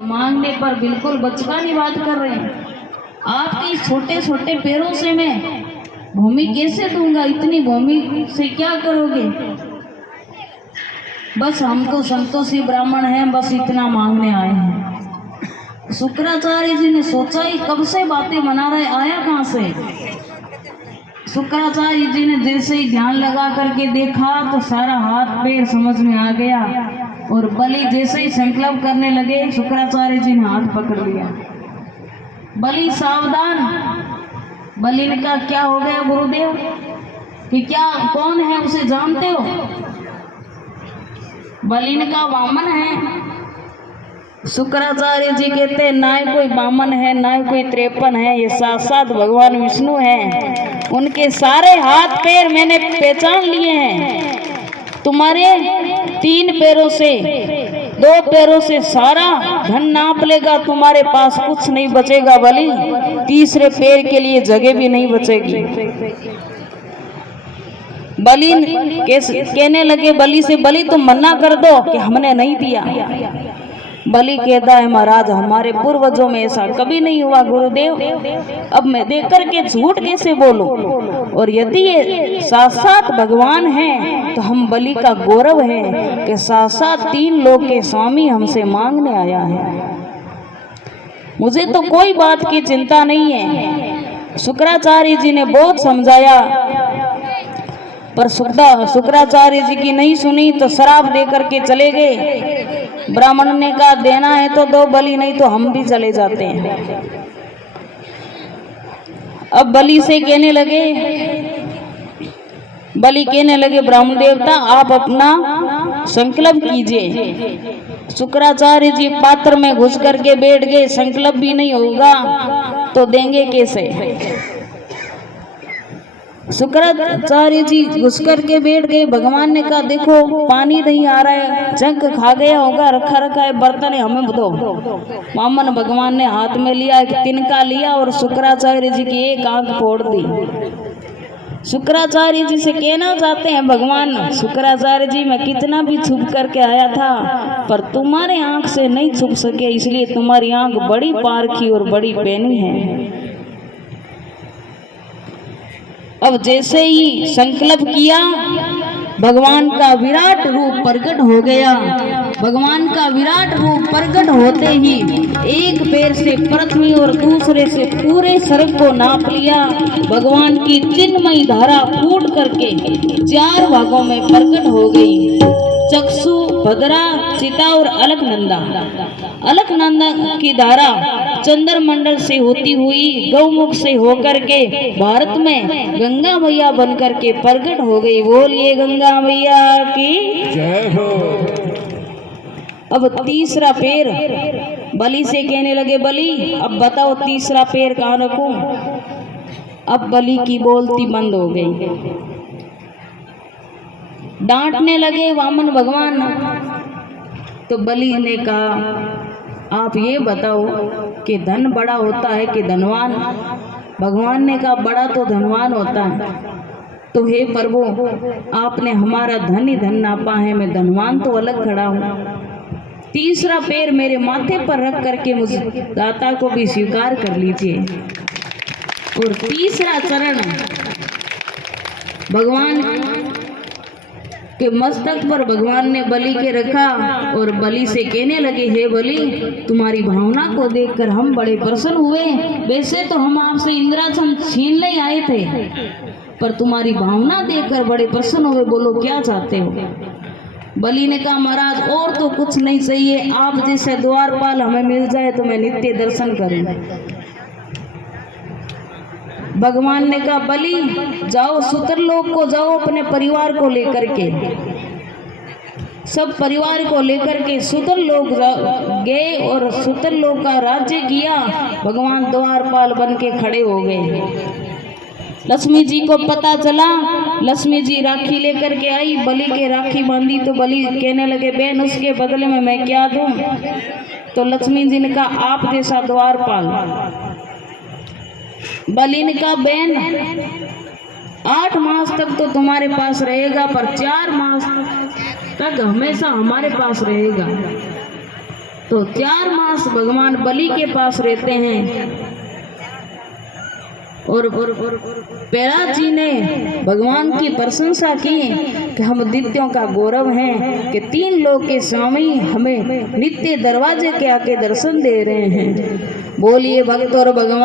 मांगने पर बिल्कुल बचकानी बात कर रहे हैं। आपके छोटे छोटे पैरों से मैं भूमि कैसे दूंगा? इतनी भूमि से क्या करोगे? बस हम तो संतोषी ब्राह्मण हैं, बस इतना मांगने आए हैं। शुक्राचार्य जी ने सोचा ही कब से बातें बना रहे, आया कहाँ से? शुक्राचार्य जी ने जैसे ही ध्यान लगा करके देखा तो सारा हाथ पैर समझ में आ गया और बलि जैसे ही संकल्प करने लगे, शुक्राचार्य जी ने हाथ पकड़ लिया। बलि सावधान। बलि ने कहा क्या हो गया गुरुदेव? कि क्या कौन है, उसे जानते हो? बलि ने कहा वामन है। शुक्राचार्य जी कहते हैं ना कोई वामन है ना कोई 53 है, ये साक्षात भगवान विष्णु हैं। उनके सारे हाथ पैर मैंने पहचान लिए हैं। तुम्हारे 3 पैरों से 2 पैरों से सारा धन नाप लेगा, तुम्हारे पास कुछ नहीं बचेगा बलि। तीसरे पैर के लिए जगह भी नहीं बचेगी। बलि कहने लगे बलि से, बलि तुम मना कर दो कि हमने नहीं दिया। बलि कहता है महाराज हमारे पूर्वजों में ऐसा कभी नहीं हुआ गुरुदेव, अब मैं देख करके झूठ कैसे बोलूं? और यदि ये साक्षात भगवान हैं तो हम बलि का गौरव है कि साक्षात 3 लोक के स्वामी हमसे मांगने आया है। मुझे तो कोई बात की चिंता नहीं है। शुक्राचार्य जी ने बहुत समझाया पर शुक्राचार्य जी की नहीं सुनी तो श्राप दे करके चले गए। ब्राह्मण ने कहा देना है तो दो बलि, नहीं तो हम भी चले जाते हैं। अब बलि कहने लगे ब्राह्मण देवता आप अपना संकल्प कीजिए। शुक्राचार्य जी पात्र में घुस करके बैठ गए। संकल्प भी नहीं होगा तो देंगे कैसे? शुक्राचार्य जी घुस करके बैठ गए। भगवान ने कहा देखो पानी नहीं आ रहा है, जंग खा गया होगा, रखा रखा है बर्तन है, हमें दो। वामन भगवान ने हाथ में लिया, एक तिनका लिया और शुक्राचार्य जी की एक आंख फोड़ दी। शुक्राचार्य जी से कहना चाहते हैं भगवान शुक्राचार्य जी मैं कितना भी छुप करके आया था पर तुम्हारे आंख से नहीं छुप सके, इसलिए तुम्हारी आंख बड़ी पारखी और बड़ी पैनी है। अब जैसे ही संकल्प किया भगवान का विराट रूप प्रकट हो गया। भगवान का विराट रूप प्रकट होते ही एक पैर से पृथ्वी और दूसरे से पूरे स्वर्ग को नाप लिया। भगवान की चिन्मयी धारा फूट करके 4 भागों में प्रकट हो गई। चक्षु, भद्रा, चिता और अलकनंदा। अलकनंदा की धारा चंद्रमंडल से होती हुई गौमुख से होकर के भारत में गंगा मैया बनकर के प्रकट हो गई। बोलिए गंगा मैया की जय हो। अब तीसरा पैर बलि से कहने लगे बलि अब बताओ तीसरा पैर कहाँ रखूं? अब बलि की बोलती बंद हो गई। डांटने लगे वामन भगवान। तो बलि ने कहा आप ये बताओ कि धन बड़ा होता है कि धनवान? भगवान ने कहा बड़ा तो धनवान होता है। तो हे प्रभु आपने हमारा धन ही धन नापा है, मैं धनवान तो अलग खड़ा हूँ। तीसरा पैर मेरे माथे पर रख करके मुझ दाता को भी स्वीकार कर लीजिए। और तीसरा चरण भगवान के मस्तक पर भगवान ने बलि के रखा और बलि से कहने लगे हे बलि तुम्हारी भावना को देखकर हम बड़े प्रसन्न हुए। वैसे तो हम आपसे इंद्रासन छीन ले आए थे पर तुम्हारी भावना देखकर बड़े प्रसन्न हुए। बोलो क्या चाहते हो? बलि ने कहा महाराज और तो कुछ नहीं चाहिए, आप जैसे द्वारपाल हमें मिल जाए तो मैं नित्य दर्शन करूं। भगवान ने कहा बलि जाओ सुतरलोक को जाओ, अपने परिवार को लेकर के, सब परिवार को लेकर के सुतरलोक गए और सुतरलोक का राज्य किया। भगवान द्वारपाल बन के खड़े हो गए। लक्ष्मी जी को पता चला, लक्ष्मी जी राखी लेकर के आई, बलि के राखी बांधी। तो बलि कहने लगे बहन उसके बदले में मैं क्या दूं? तो लक्ष्मी जी ने कहा आप जैसा द्वारपाल। बलि ने कहा बहन 8 मास तक तो तुम्हारे पास रहेगा पर 4 मास तक हमेशा हमारे पास रहेगा। तो 4 मास भगवान बलि के पास रहते हैं। और प्रहलाद जी ने भगवान की प्रशंसा की कि हम दैत्यों का गौरव हैं कि 3 लोक के स्वामी हमें नित्य दरवाजे के आके दर्शन दे रहे हैं। बोलिए भक्त और भगवान